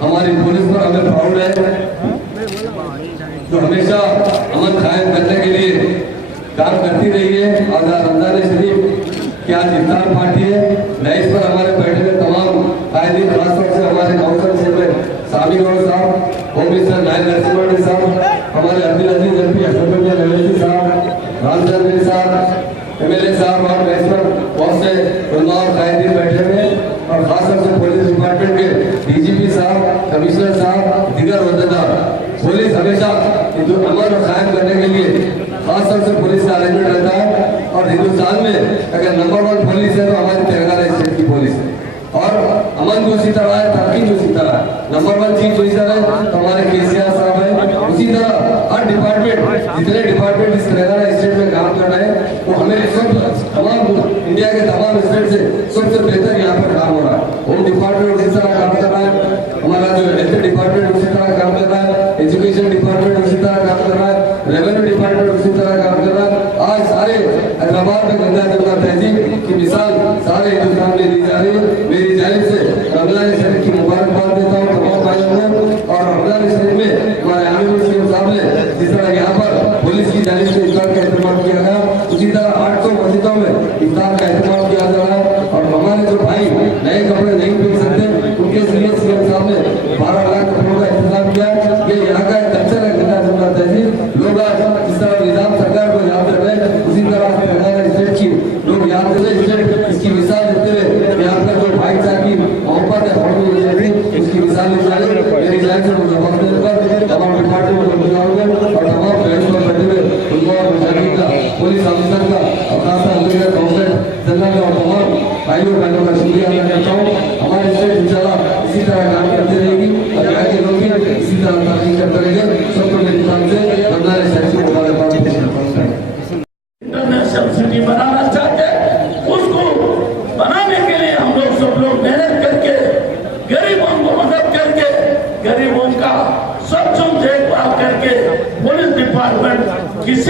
हमारी पुलिस पर हमें प्राउड है जो हमेशा अमन कायम करने के लिए काम करती रही है। और रमजान शरीफ की आज इफ्तार पार्टी है। मैं इस पर हमारे बैठे में तमाम कायदीन खासतौर से हमारे काउंसिल चेयरमैन सामी गौड़ साहब, होम मिनिस्टर नायब नरसिम्हा साहब, हमारे अब्दुल अजीज एमपी अशोक साहब, रामचंद्र साहब, एमएलए साहब और मैं पर बहुत से और कायदीन बैठे हुए और खासतौर से पुलिस डिपार्टमेंट के डीजीपी साहब, कमिश्नर साहब, दीगर वजहदार। पुलिस हमेशा अमन कायम करने के लिए खासतौर से पुलिस का अरेंजमेंट रहता है। और हिंदुस्तान में अगर नंबर 1 पुलिस है तो हमारी तेलंगाना स्टेट की पुलिस है। और अमन जो उसी तरह है, तरक्की जो उसी तरह है। नंबर 1 चीफ ऑफिसर है तो हमारे केसीआर साहब है। उसी तरह हर डिपार्टमेंट, जितने डिपार्टमेंट इस तेलंगाना स्टेट में काम कर रहे हैं वो हमें सब तमाम इंडिया के तमाम स्टेट से सबसे बेहतर यहाँ पर काम हो रहा है। होम डिपार्टमेंट उसी तरह काम कर रहा है, हमारा जो हेल्थ डिपार्टमेंट उसी तरह काम कर रहा है, एजुकेशन डिपार्टमेंट उसी तरह काम कर रहा है, रेवेन्यू डिपार्टमेंट उसी तरह काम कर रहा है। आज सारे हैदराबाद में गंगा जमुना तहजीब की मिसाल सारे हिंदुस्तान में दी जा रही है। मेरी जानिब से रमजान शरीफ की मुबारकबाद देता हूँ तमाम भाइयों को। और रमजान शरीफ में हमारे आमिर साहब ने जिस तरह यहाँ पर पुलिस की जानिब से इफ्तार का एहतमाम किया गया, उसी तरह 800 मस्जिदों में इफ्तार का एहतमाम किया जा रहा है। और हमारे जो भाई नए कपड़े नहीं पहन सकते उनके लिए सीएम साहब ने 12 लाख कपड़ों का इंतजाम किया। ये यहाँ का कल्चर है गंगा जमुना तहजीब। लोग आज जिस तरह निजाम सरकार को याद कर रहे हैं उसी तरह तेलंगाना स्टेट की लोग याद कर रहे हैं। इसकी मिसाल देते हुए यहाँ पर जो भाईचारे की मोहब्बत है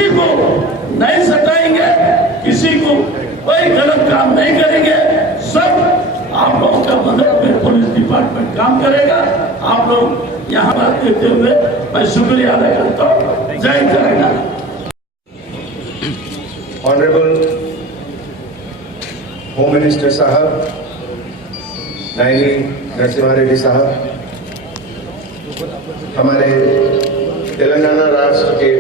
किसी को नहीं सताएंगे, किसी को कोई गलत काम नहीं करेंगे। सब आप लोगों का मदद में पुलिस डिपार्टमेंट काम करेगा। आप लोग यहाँ बात देते हुए मैं शुक्रिया अदा करता हूँ। जय तेलंगाना। ऑनरेबल होम मिनिस्टर साहब नायनी नरसिम्हा रेड्डी साहब, हमारे तेलंगाना राष्ट्र के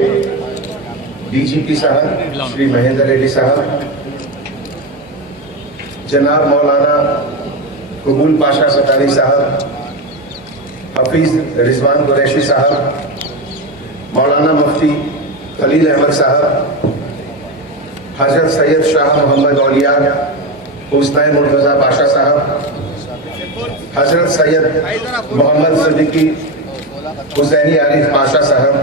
डीजीपी साहब श्री महेंद्र रेड्डी साहब, जनाब मौलाना कबूल पाशा सतारी साहब, हफीज रिजवान कुरैशी साहब, मौलाना मुफ्ती खलील अहमद साहब, हजरत सैयद शाह मोहम्मद औलिया हुस्नैन मुर्तजा पाशा साहब, हजरत सैयद मोहम्मद सिद्दीकी हुसैनी आरिफ पाशा साहब,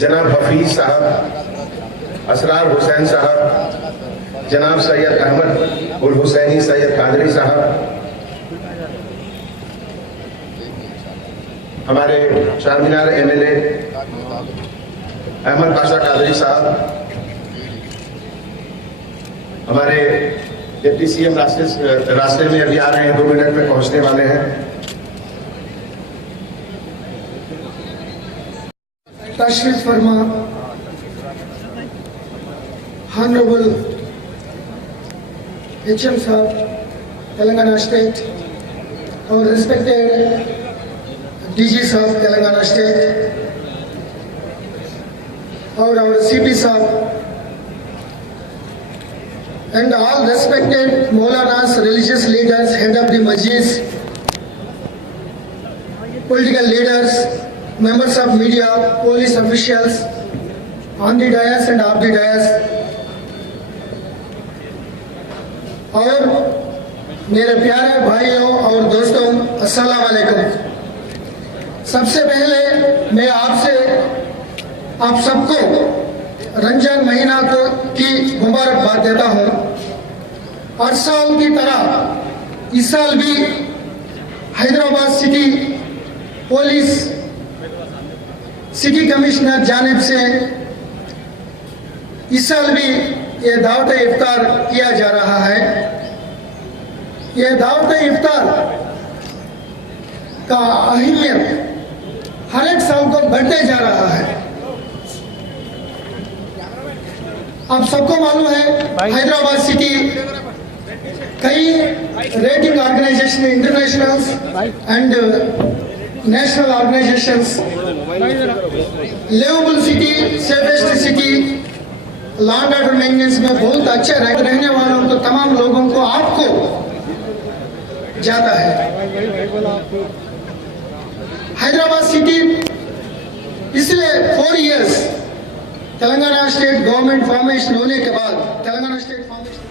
जनाब हफीज साहब, असरार हुसैन साहब, जनाब सैयद अहमद उल हुसैनी सैयद कादरी साहब, हमारे चारमीनार एमएलए अहमद पाशा कादरी साहब, हमारे डिप्टी सीएम रास्ते में अभी आ रहे हैं, 2 मिनट में पहुंचने वाले हैं। तशरीफ फरमा Honorable HM Sahab, Telangana State, our respected DG Sahab, Telangana State, our CP Sahab, and all respected Maulanas, religious leaders, head of the Majlis, political leaders, members of media, police officials, on the dais and off the dais, और मेरे प्यारे भाइयों और दोस्तों, अस्सलाम वालेकुम। सबसे पहले मैं आपसे आप सबको रमजान महीना की मुबारकबाद देता हूँ। हर साल की तरह इस साल भी Hyderabad city police city commissioner जानिब से इस साल भी ये दावत इफ्तार किया जा रहा है। ये दावत इफ्तार का अहमियत हर एक साल को बढ़ते जा रहा है। आप सबको मालूम है हैदराबाद सिटी कई rating organization, international and national organizations, liveable city, safest city, law and order maintenance में बहुत अच्छे रहने वालों को, तमाम लोगों को, आपको जाता है। हैदराबाद सिटी पिछले 4 years Telangana state government formation होने के बाद, तेलंगाना स्टेट फॉर्मेशन